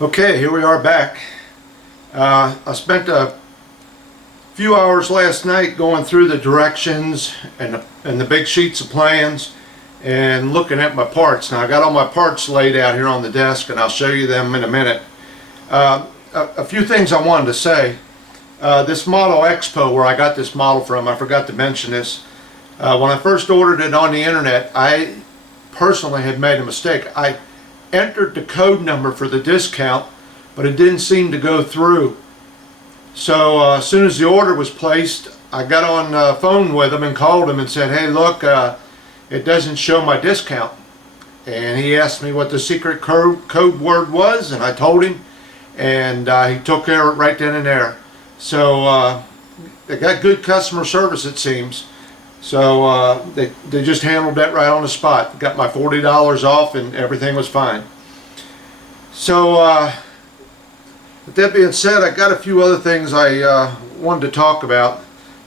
Okay, here we are back. I spent a few hours last night going through the directions and the big sheets of plans and looking at my parts. Now I got all my parts laid out here on the desk and I'll show you them in a minute. A few things I wanted to say. This Model Expo, where I got this model from, I forgot to mention this. When I first ordered it on the internet, I personally had made a mistake. I entered the code number for the discount, but it didn't seem to go through. So as soon as the order was placed, I got on the phone with him and called him and said, hey look, it doesn't show my discount. And he asked me what the secret code word was, and I told him, and he took care of it right then and there. So they got good customer service, it seems. So they just handled that right on the spot. Got my $40 off and everything was fine. So with that being said, I got a few other things I wanted to talk about.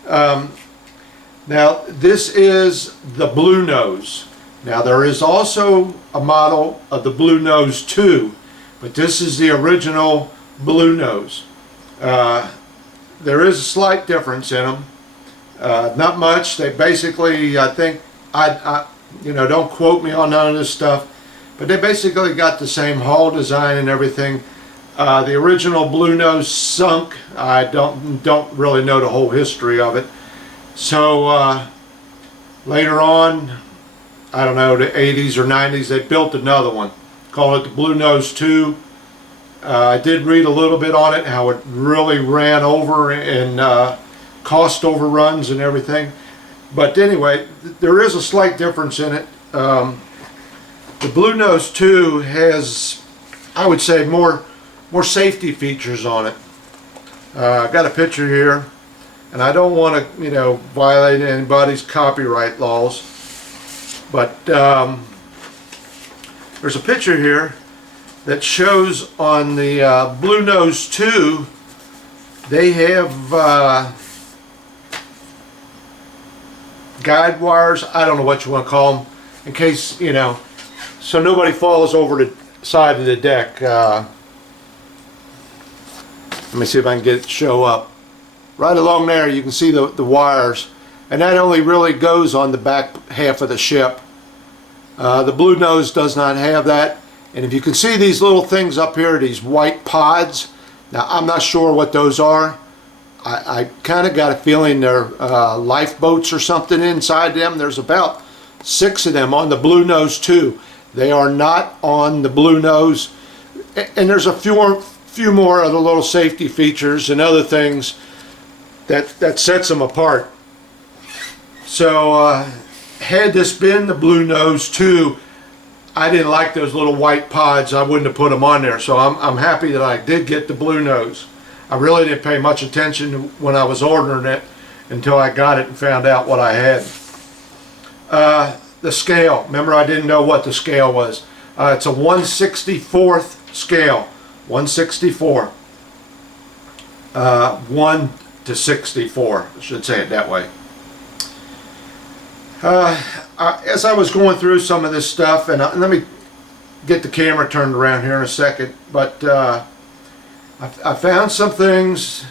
Now this is the Bluenose. Now there is also a model of the Bluenose 2, but this is the original Bluenose. There is a slight difference in them. Not much. They basically, I think, don't quote me on none of this stuff, but they basically got the same hull design and everything. The original Bluenose sunk. I don't really know the whole history of it. So later on, I don't know, the 80s or 90s, they built another one. Call it the Bluenose 2. I did read a little bit on it, how it really ran over and cost overruns and everything. But anyway, there is a slight difference in it. The Bluenose 2 has, I would say, more safety features on it. I got a picture here, and I don't want to, violate anybody's copyright laws, but there's a picture here that shows on the Bluenose 2 they have guide wires. I don't know what you want to call them, in case, so nobody falls over the side of the deck. Let me see if I can get it to show up. Right along there you can see the wires, and that only really goes on the back half of the ship. The Bluenose does not have that. And if you can see these little things up here, these white pods, now I'm not sure what those are. I kind of got a feeling they're lifeboats or something inside them. There's about 6 of them on the Bluenose 2. They are not on the Bluenose. And there's a few more of the little safety features and other things that sets them apart. So had this been the Bluenose 2, I didn't like those little white pods. I wouldn't have put them on there. So I'm happy that I did get the Bluenose. I really didn't pay much attention when I was ordering it until I got it and found out what I had. The scale. Remember, I didn't know what the scale was. It's a 1/64th scale. 1/64. 1 to 64. I should say it that way. As I was going through some of this stuff, and let me get the camera turned around here in a second, but I found some things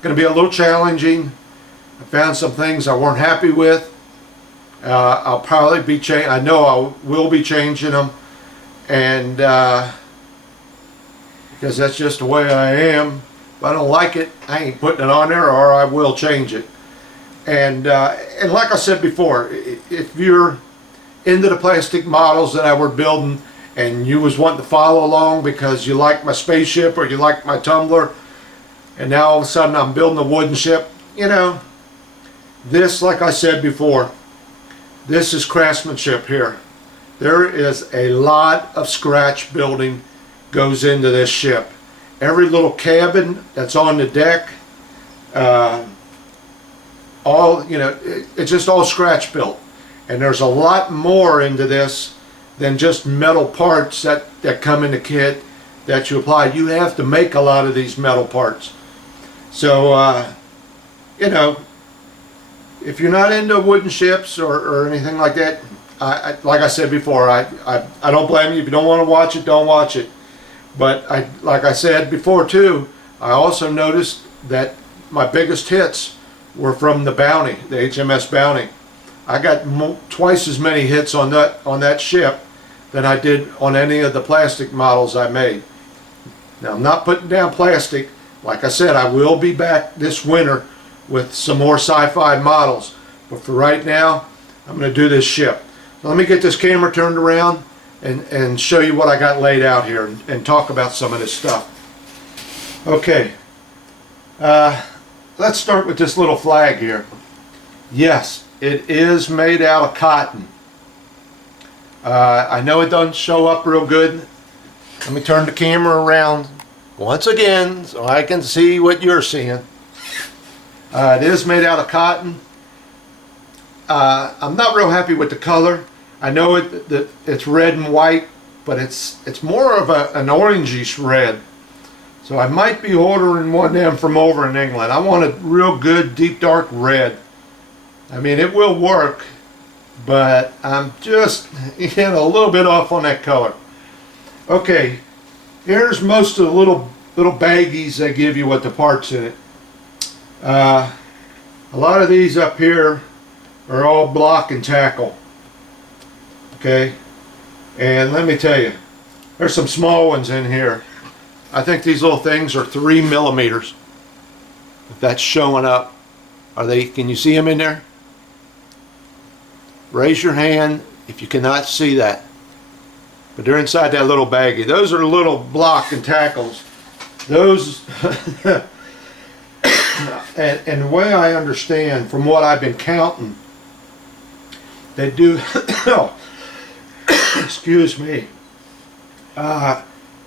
going to be a little challenging. I found some things I weren't happy with. I'll probably be I know I will be changing them, and because that's just the way I am. If I don't like it, I ain't putting it on there, or I will change it. And like I said before, if you're into the plastic models that I were building and you was wanting to follow along because you like my spaceship or you like my tumbler, and now all of a sudden I'm building a wooden ship, this, like I said before, this is craftsmanship here. There is a lot of scratch building goes into this ship. Every little cabin that's on the deck, it's just all scratch built, and there's a lot more into this than just metal parts that come in the kit that you apply. You have to make a lot of these metal parts. So if you're not into wooden ships or anything like that, like I said before, I don't blame you. If you don't want to watch it, don't watch it. But like I said before too, I also noticed that my biggest hits were from the Bounty, the HMS Bounty. I got twice as many hits on that ship than I did on any of the plastic models I made. Now, I'm not putting down plastic. Like I said, I will be back this winter with some more sci-fi models. But for right now, I'm going to do this ship. So let me get this camera turned around and show you what I got laid out here and talk about some of this stuff. Okay. Let's start with this little flag here. Yes, it is made out of cotton. I know it doesn't show up real good. Let me turn the camera around once again so I can see what you're seeing. It is made out of cotton. I'm not real happy with the color. I know it's red and white, but it's more of an orangish red. So I might be ordering one of them from over in England. I want a real good deep dark red. I mean, it will work, but I'm just a little bit off on that color. Okay, here's most of the little baggies they give you with the parts in it. A lot of these up here are all block and tackle. Okay, and let me tell you, there's some small ones in here. I think these little things are 3 millimeters. If that's showing up, can you see them in there? Raise your hand if you cannot see that. But they're inside that little baggie. Those are little block and tackles. Those, and the way I understand from what I've been counting, they do, excuse me,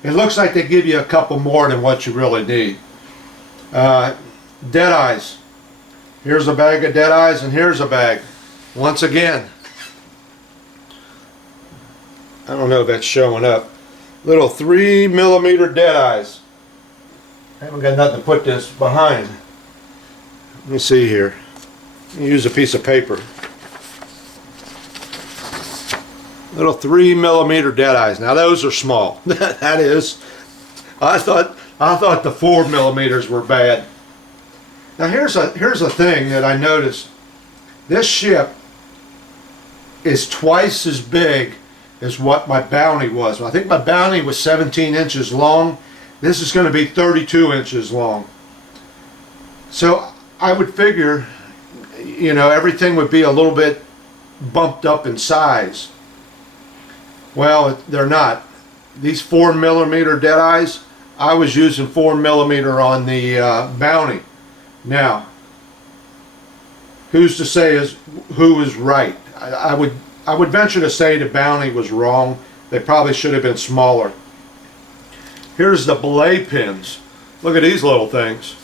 it looks like they give you a couple more than what you really need. Dead eyes. Here's a bag of dead eyes, and here's a bag. Once again, I don't know if that's showing up. Little 3 millimeter dead eyes. I haven't got nothing to put this behind. Let me see here. Use a piece of paper. Little 3 millimeter dead eyes. Now those are small. That is. I thought the 4 millimeters were bad. Now here's a thing that I noticed. This ship is twice as big as what my Bounty was. I think my Bounty was 17 inches long. This is going to be 32 inches long. So I would figure, everything would be a little bit bumped up in size. Well, they're not. These 4 millimeter dead eyes, I was using 4 millimeter on the Bounty. Now, who's to say who is right? I would venture to say the Bounty was wrong. They probably should have been smaller. Here's the belay pins. Look at these little things.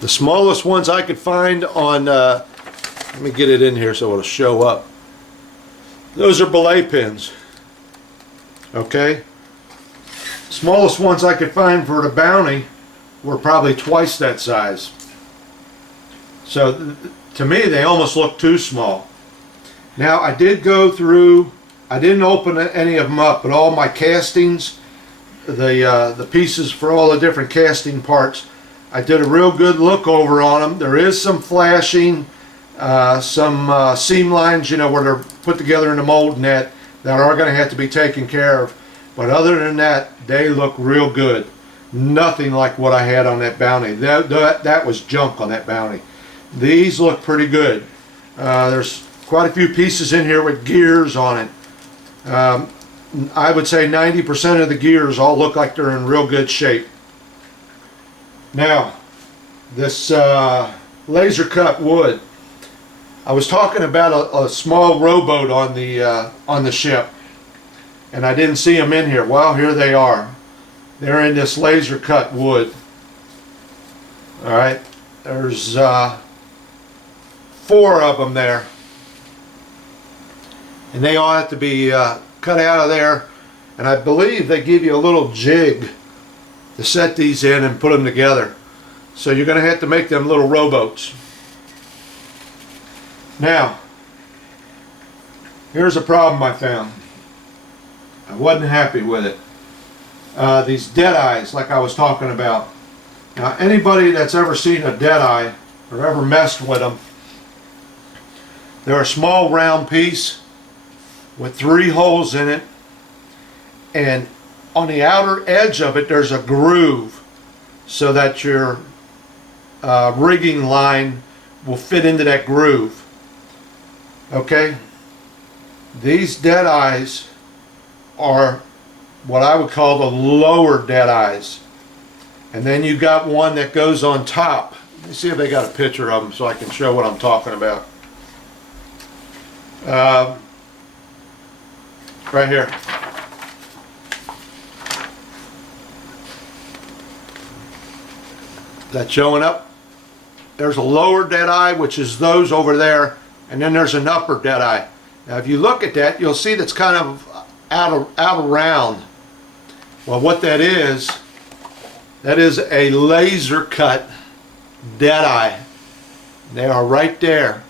The smallest ones I could find on, let me get it in here so it'll show up. Those are belay pins. Okay? Smallest ones I could find for the Bounty were probably twice that size. So to me they almost look too small. Now I did go through, I didn't open any of them up, but all my castings, the pieces for all the different casting parts, I did a real good look over on them. There is some flashing, some seam lines, where they're put together in the mold net that are going to have to be taken care of. But other than that, they look real good. Nothing like what I had on that Bounty. That was junk on that Bounty. These look pretty good. There's quite a few pieces in here with gears on it. I would say 90% of the gears all look like they're in real good shape. Now, this laser cut wood. I was talking about a small rowboat on the ship, and I didn't see them in here. Well, here they are. They're in this laser cut wood. All right, there's 4 of them there, and they all have to be cut out of there. And I believe they give you a little jig to set these in and put them together. So you're going to have to make them little rowboats. Now, here's a problem I found. I wasn't happy with it. These dead eyes, like I was talking about. Now, anybody that's ever seen a dead eye or ever messed with them, they're a small round piece with 3 holes in it, and on the outer edge of it there's a groove so that your rigging line will fit into that groove. Okay, these dead eyes are what I would call the lower dead eyes, and then you got one that goes on top. Let me see if they got a picture of them so I can show what I'm talking about. Right here. That's showing up. There's a lower dead eye, which is those over there, and then there's an upper dead eye. Now if you look at that, you'll see that's kind of out around. Well, what that is a laser cut dead eye. They are right there.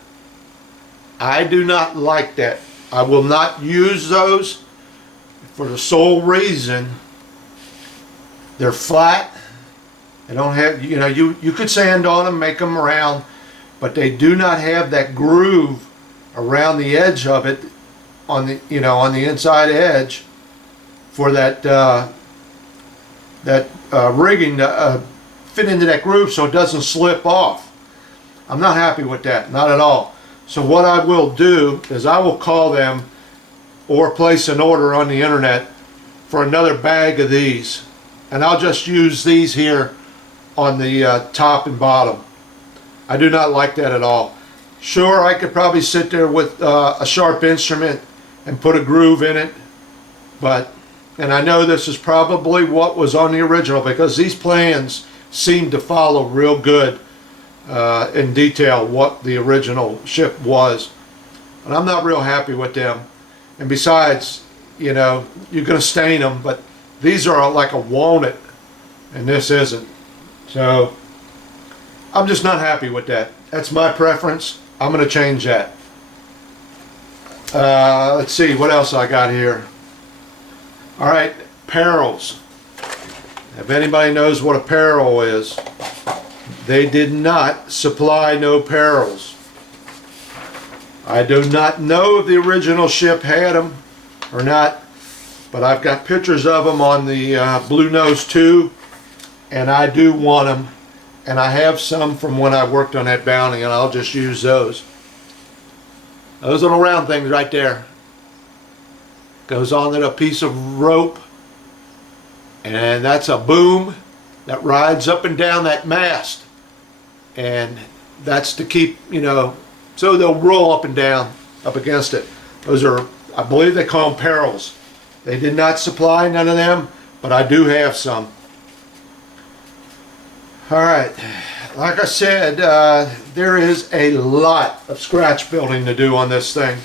I do not like that. I will not use those for the sole reason they're flat. They don't have, you know, you could sand on them, make them round, but they do not have that groove around the edge of it on the, you know, on the inside edge for that rigging to fit into that groove so it doesn't slip off. I'm not happy with that, not at all. So what I will do is I will call them or place an order on the internet for another bag of these, and I'll just use these here on the top and bottom. I do not like that at all. Sure, I could probably sit there with a sharp instrument and put a groove in it, but, and I know this is probably what was on the original because these plans seem to follow real good in detail what the original ship was, but I'm not real happy with them. And besides, you know, you're going to stain them, but these are like a walnut and this isn't. So I'm just not happy with that. That's my preference. I'm going to change that. Let's see what else I got here. All right, perils. If anybody knows what a peril is, they did not supply no perils. I do not know if the original ship had them or not, but I've got pictures of them on the Bluenose 2, and I do want them, and I have some from when I worked on that Bounty, and I'll just use those. Those little round things right there. Goes on a piece of rope, and that's a boom that rides up and down that mast, and that's to keep, you know, so they'll roll up and down up against it. Those are, I believe they call them perils. They did not supply none of them, but I do have some. Alright, like I said, there is a lot of scratch building to do on this thing.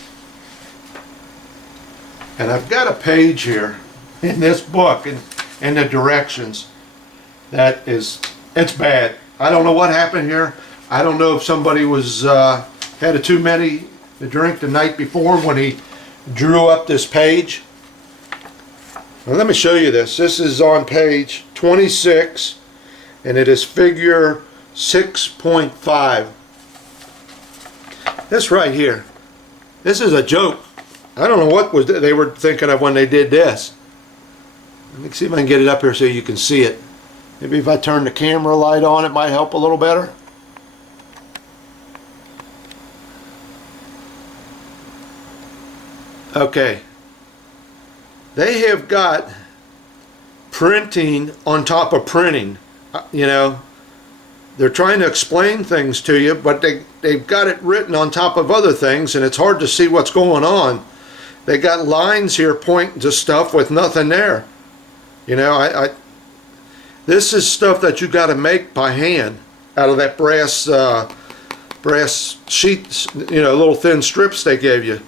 And I've got a page here in this book and the directions that is, it's bad. I don't know what happened here. I don't know if somebody was had too many to drink the night before when he drew up this page. Well, let me show you this. This is on page 26, and it is figure 6.5. This right here. This is a joke. I don't know what was they were thinking of when they did this. Let me see if I can get it up here so you can see it. Maybe if I turn the camera light on, it might help a little better. Okay. They have got printing on top of printing. You know, they're trying to explain things to you, but they've got it written on top of other things, and it's hard to see what's going on. They got lines here pointing to stuff with nothing there. You know, this is stuff that you got to make by hand out of that brass sheets, you know, little thin strips they gave you.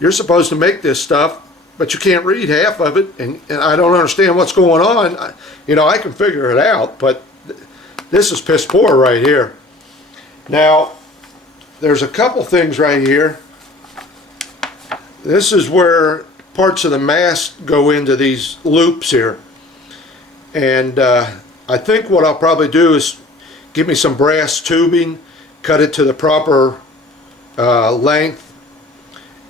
You're supposed to make this stuff, but you can't read half of it, and I don't understand what's going on. You know, I can figure it out, but this is piss poor right here. Now, there's a couple things right here. This is where parts of the mast go into these loops here. And I think what I'll probably do is give me some brass tubing, cut it to the proper length,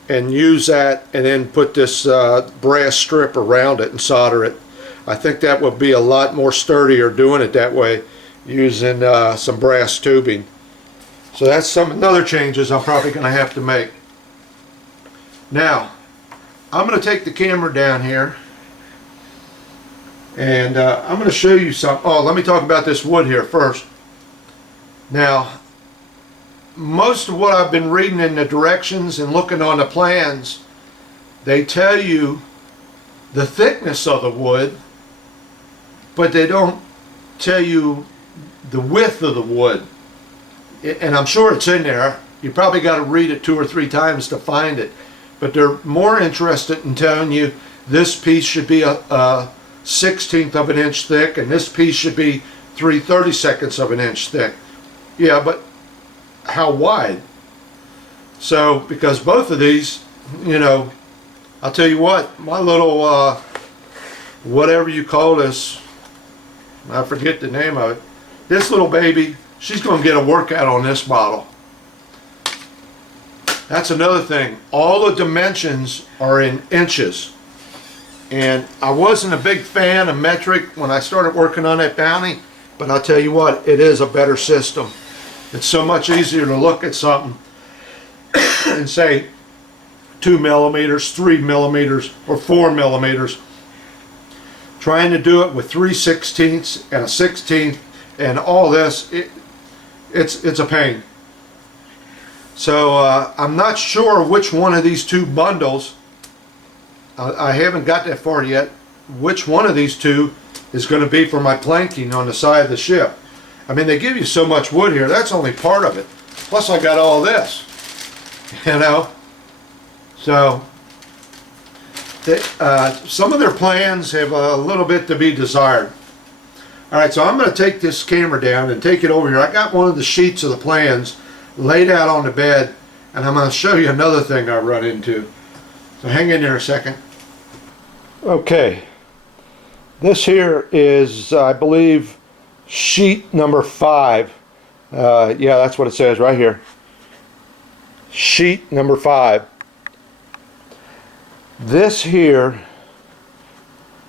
and use that, and then put this brass strip around it and solder it. I think that would be a lot more sturdier doing it that way, using some brass tubing. So that's some other changes I'm probably going to have to make. Now, I'm going to take the camera down here, and I'm going to show you some. Oh, let me talk about this wood here first. Now, most of what I've been reading in the directions and looking on the plans, they tell you the thickness of the wood, but they don't tell you the width of the wood. And I'm sure it's in there. You probably got to read it 2 or 3 times to find it. But they're more interested in telling you this piece should be a 1/16 of an inch thick, and this piece should be 3/32 of an inch thick. Yeah, but how wide? So, because both of these, you know, I'll tell you what, my little, whatever you call this, I forget the name of it, this little baby, she's going to get a workout on this bottle. That's another thing. All the dimensions are in inches. And I wasn't a big fan of metric when I started working on that bounty, but I'll tell you what, it is a better system. It's so much easier to look at something and say 2 millimeters, 3 millimeters, or 4 millimeters. Trying to do it with 3/16 and a 1/16 and all this, it's a pain. So I'm not sure which one of these 2 bundles, I haven't got that far yet, which one of these 2 is going to be for my planking on the side of the ship. I mean, they give you so much wood here, that's only part of it. Plus I got all this, you know. So they, some of their plans have a little bit to be desired. Alright, so I'm going to take this camera down and take it over here. I got one of the sheets of the plans laid out on the bed, and I'm going to show you another thing I run into. So hang in there a second. Okay, this here is, I believe, sheet number 5. Yeah, that's what it says right here. Sheet number 5. This here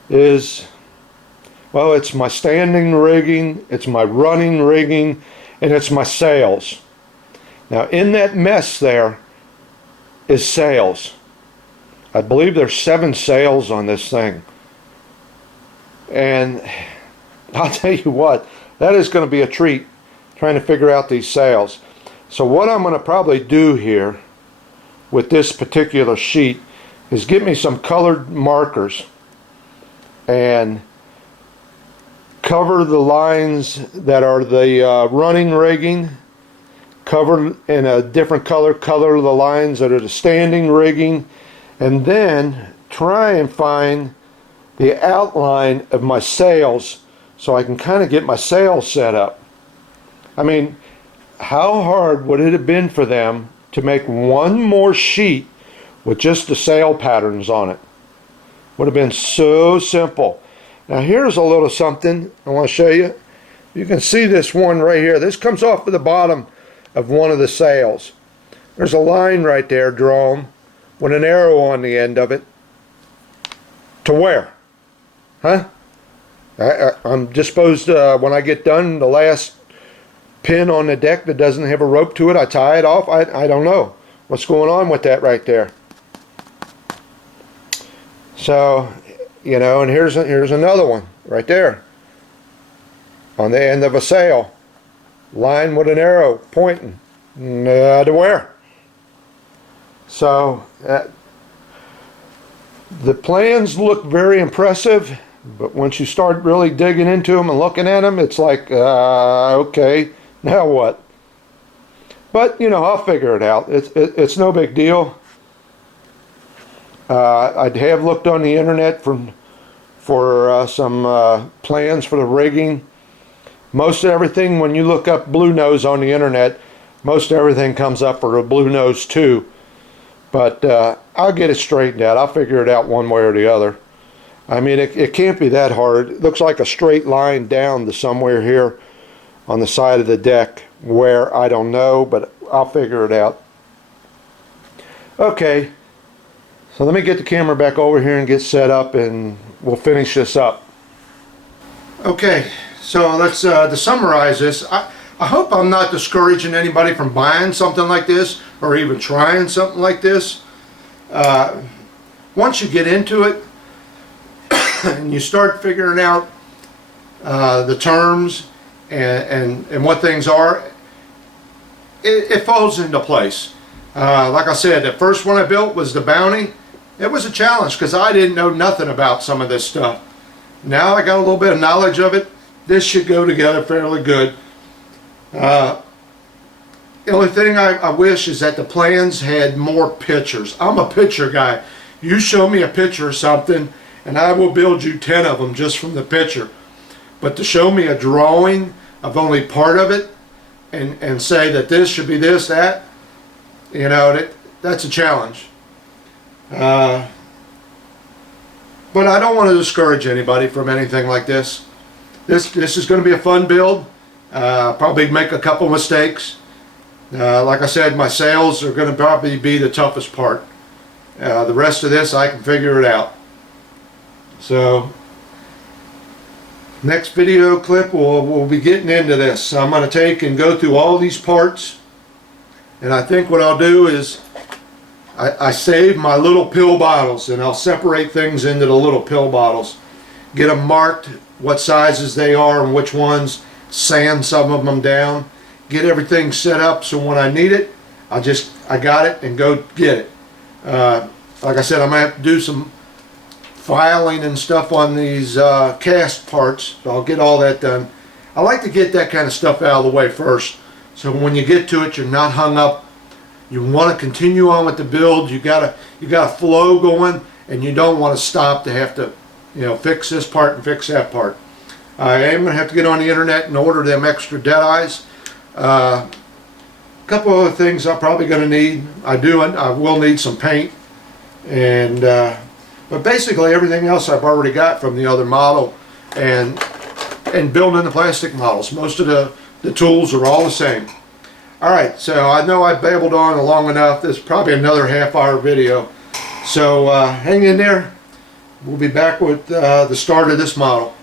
is, well, it's my standing rigging, it's my running rigging, and it's my sails. Now in that mess there is sails. I believe there's 7 sails on this thing. And I'll tell you what, that is going to be a treat trying to figure out these sails. So what I'm going to probably do here with this particular sheet is get me some colored markers and cover the lines that are the running rigging, cover in a different color the lines that are the standing rigging, and then try and find the outline of my sails so I can kind of get my sails set up. I mean, how hard would it have been for them to make one more sheet with just the sail patterns on it? Would have been so simple. Now here's a little something I want to show you. You can see this one right here. This comes off of the bottom of one of the sails. There's a line right there drawn with an arrow on the end of it. To where? Huh? I'm just supposed to, when I get done, the last pin on the deck that doesn't have a rope to it, I tie it off. I don't know what's going on with that right there. So, you know, and here's another one right there on the end of a sail, line with an arrow pointing to where. So the plans look very impressive, but once you start really digging into them and looking at them, it's like, okay, now what? But you know, I'll figure it out. It's no big deal. I have looked on the internet for some plans for the rigging. Most everything, when you look up Bluenose on the internet, most everything comes up for a Bluenose 2. But I'll get it straightened out. I'll figure it out one way or the other. I mean, it can't be that hard. It looks like a straight line down to somewhere here on the side of the deck, where I don't know, but I'll figure it out. Okay, so let me get the camera back over here and get set up, and we'll finish this up. Okay, so let's to summarize this. I hope I'm not discouraging anybody from buying something like this or even trying something like this. Once you get into it and you start figuring out the terms and what things are, it falls into place. Like I said, the first one I built was the Bounty. It was a challenge because I didn't know nothing about some of this stuff. Now I got a little bit of knowledge of it. This should go together fairly good. The only thing I wish is that the plans had more pictures. I'm a picture guy. You show me a picture of something and I will build you 10 of them just from the picture. But to show me a drawing of only part of it and say that this should be this, that, you know, that's a challenge. But I don't want to discourage anybody from anything like this. This is going to be a fun build. Probably make a couple mistakes. Like I said, my sales are going to probably be the toughest part. The rest of this, I can figure it out. So, next video clip, we'll be getting into this. So I'm going to take and go through all these parts. And I think what I'll do is I save my little pill bottles, and I'll separate things into the little pill bottles. Get them marked, what sizes they are and which ones. Sand some of them down. Get everything set up so when I need it, I got it and go get it. Like I said, I'm going to have to do some filing and stuff on these cast parts. So I'll get all that done. I like to get that kind of stuff out of the way first. So when you get to it, you're not hung up. You want to continue on with the build. You got a flow going, and you don't want to stop to have to, you know, fix this part and fix that part. I am going to have to get on the internet and order them extra dead eyes. A couple other things I'm probably going to need. I will need some paint, and but basically everything else I've already got from the other model, and building the plastic models. Most of the tools are all the same. Alright, so I know I babbled on long enough. This is probably another half-hour video. So hang in there. We'll be back with the start of this model.